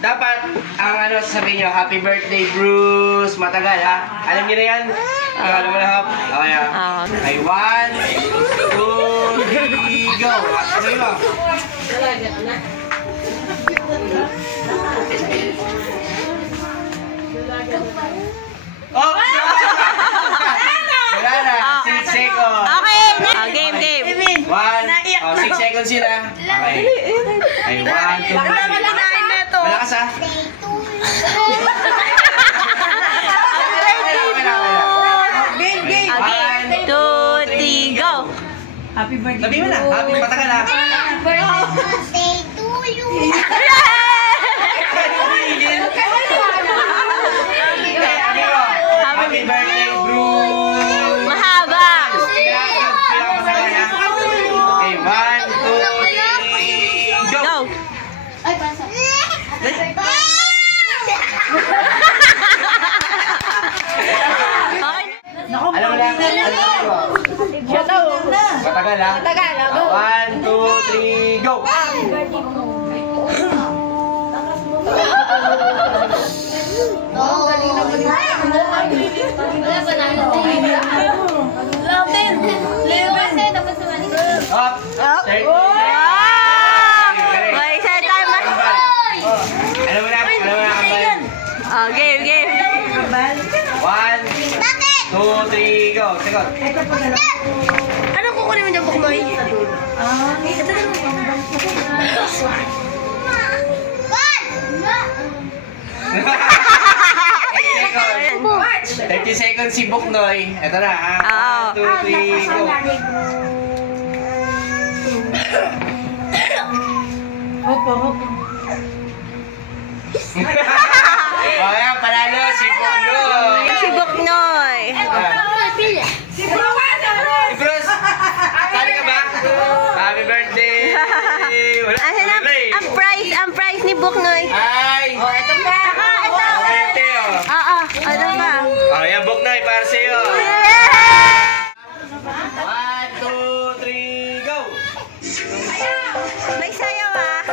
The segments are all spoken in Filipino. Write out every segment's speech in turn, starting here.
dapat, ang ano sasabihin nyo, happy birthday, Bruce. Matagal, ha? Alam niyo na yan? Alam mo na, Hop? Okay, ha? Okay, 1, 2, 3, go! Sabi mo. Oh! Wala na. 6 seconds. Okay, game. 1, 6 seconds yun, ha? Okay. Okay, 1, 2, 3. Malakas, ha? Game. 1, 2, 3, go! Happy birthday. Sabi mo na. Happy matagal, ha? Happy birthday to you. Happy birthday, Bruce! Mahaba! Okay, 1, 2, 3, go! Go! Ay, basa. Okay. Alam mo lang, matagal, ha? Matagal, go. 1, 2, 3, go! Up! 30 May isa time. Alam mo na, kapal. Oh, game. 1, 2, 3, go! Sagot! Anong kukunin mo dyan, Buknoy? Ito na. 30 seconds si Buknoy. Ito na, ha? 1, 2, 3, go! Hopo. O, yan, panalo si Buknoy. Si Buknoy. Si Bruce, sali ka ba? Happy birthday! Wala, Asan ang prize ni Buknoy? Ay! Ito pa. Birthday, oh. Oo, ano ba? O, yan, Buknoy, para sa'yo. Yeah! 1, 2, 3, go! May sayaw, ah.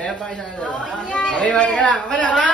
Ayan pa isa. Okay, teka lang. Okay lang, ha?